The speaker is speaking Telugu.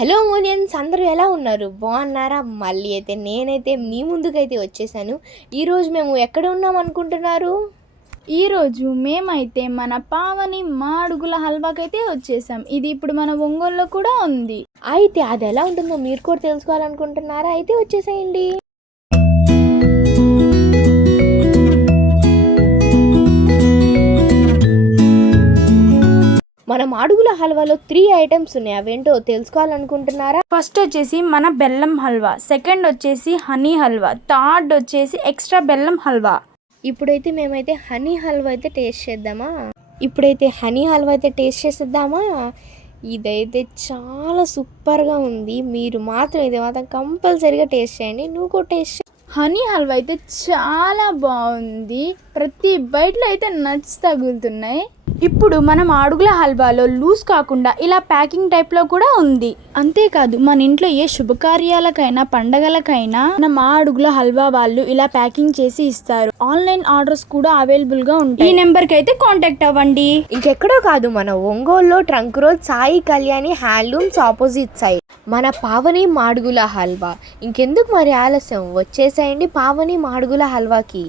హలో మోనియన్స్, అందరూ ఎలా ఉన్నారు? బాగున్నారా? మళ్ళీ అయితే నేనైతే మీ ముందుకైతే వచ్చేసాను. ఈరోజు మేము ఎక్కడ ఉన్నాం అనుకుంటున్నారు? ఈరోజు మేమైతే మన పావని మాడుగుల హల్వాకైతే వచ్చేసాం. ఇది ఇప్పుడు మన ఒంగోలులో కూడా ఉంది. అయితే అది ఎలా ఉంటుందో మీరు కూడా తెలుసుకోవాలనుకుంటున్నారా? అయితే వచ్చేసేయండి. మన మాడుగుల హల్వాలో 3 ఐటమ్స్ ఉన్నాయి. అవేంటో తెలుసుకోవాలనుకుంటున్నారా? ఫస్ట్ వచ్చేసి మన బెల్లం హల్వా, సెకండ్ వచ్చేసి హనీ హల్వా, థర్డ్ వచ్చేసి ఎక్స్ట్రా బెల్లం హల్వా. ఇప్పుడైతే మేమైతే హనీ హల్వా అయితే టేస్ట్ చేసేద్దామా. ఇదైతే చాలా సూపర్గా ఉంది. మీరు మాత్రం ఇది మాత్రం కంపల్సరీగా టేస్ట్ చేయండి. నువ్వు కూడా టేస్ట్ చేయి. హనీ హల్వా అయితే చాలా బాగుంది. ప్రతి బయటలో అయితే నట్స్ తగులుతున్నాయి. ఇప్పుడు మనం మాడుగుల హల్వాలో లూజ్ కాకుండా ఇలా ప్యాకింగ్ టైప్లో కూడా ఉంది. అంతేకాదు మన ఇంట్లో ఏ శుభకార్యాలకైనా పండగలకైనా మన మాడుగుల హల్వా వాళ్ళు ఇలా ప్యాకింగ్ చేసి ఇస్తారు. ఆన్లైన్ ఆర్డర్స్ కూడా అవైలబుల్గా ఉంటాయి. ఈ నెంబర్కి అయితే కాంటాక్ట్ అవ్వండి. ఇంకెక్కడో కాదు, మన ఒంగోలులో trunk road Sai Kalyani handlooms opposite side మన పావని మాడుగుల హల్వా. ఇంకెందుకు మరి ఆలస్యం, వచ్చేసేయండి పావని మాడుగుల హల్వాకి.